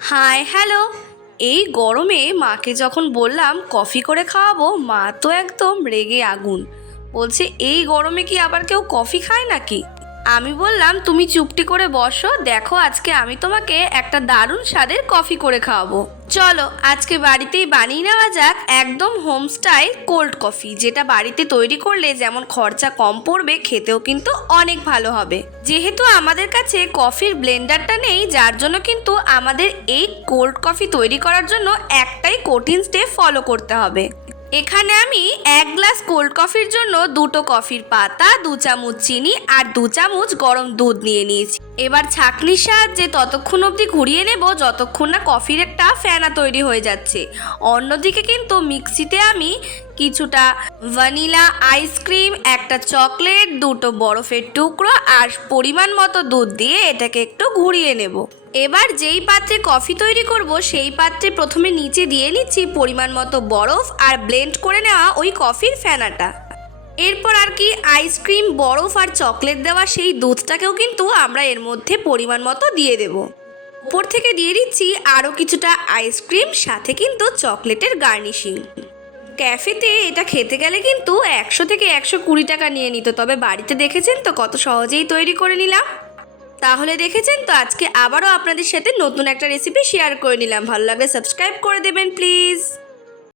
Hi hello. এই গরমে মাকে যখন বললাম কফি করে খাওয়াবো, মা তো একদম রেগে আগুন। বলছে এই গরমে কি আবার কেউ কফি খায় নাকি। আমি বললাম তুমি চুপটি করে বসো, দেখো আজকে আমি তোমাকে একটা দারুণ স্বাদের কফি করে খাওয়াবো। চলো আজকে বাড়িতেই বানিয়ে নেওয়া যাক একদম হোম স্টাইল কোল্ড কফি, যেটা বাড়িতে তৈরি করলে যেমন খরচা কম পড়বে, খেতেও কিন্তু অনেক ভালো হবে। যেহেতু আমাদের কাছে কফির ব্লেন্ডারটা নেই, যার জন্য কিন্তু আমাদের এই কোল্ড কফি তৈরি করার জন্য একটাই কঠিন স্টেপ ফলো করতে হবে। এখানে আমি 1 গ্লাস কোল্ড কফির জন্য 2টো কফির পাতা, 2 চামচ চিনি আর 2 চামচ গরম দুধ নিয়ে নিয়েছি। এবার ছাঁকনির সাহায্যে ততক্ষণ অবধি ঘুরিয়ে নেব যতক্ষণ না কফির একটা ফেনা তৈরি হয়ে যাচ্ছে। অন্যদিকে কিন্তু মিক্সিতে আমি কিছুটা ভ্যানিলা আইসক্রিম, একটা চকলেট, 2টো বরফের টুকরো আর পরিমাণ মতো দুধ দিয়ে এটাকে একটু ঘুরিয়ে নেব। এবার যেই পাত্রে কফি তৈরি করব সেই পাত্রে প্রথমে নিচে দিয়ে নিচ্ছি পরিমাণ মতো বরফ আর ব্লেন্ড করে নেওয়া ওই কফির ফেনাটা। এরপর আর কি আইসক্রিম, বরফ আর চকলেট দেওয়া সেই দুধটাকেও কিন্তু আমরা এর মধ্যে পরিমাণ মতো দিয়ে দেব। উপর থেকে দিয়ে দিচ্ছি আরও কিছুটা আইসক্রিম, সাথে কিন্তু চকলেটের গার্নিশিং। ক্যাফেতে এটা খেতে গেলে কিন্তু 100 থেকে 120 টাকা নিয়ে নিত, তবে বাড়িতে দেখেছেন তো কত সহজেই তৈরি করে নিলাম। তাহলে দেখেছেন তো, আজকে আবারও আপনাদের সাথে নতুন একটা রেসিপি শেয়ার করে নিলাম। ভালো লাগলে সাবস্ক্রাইব করে দেবেন প্লিজ।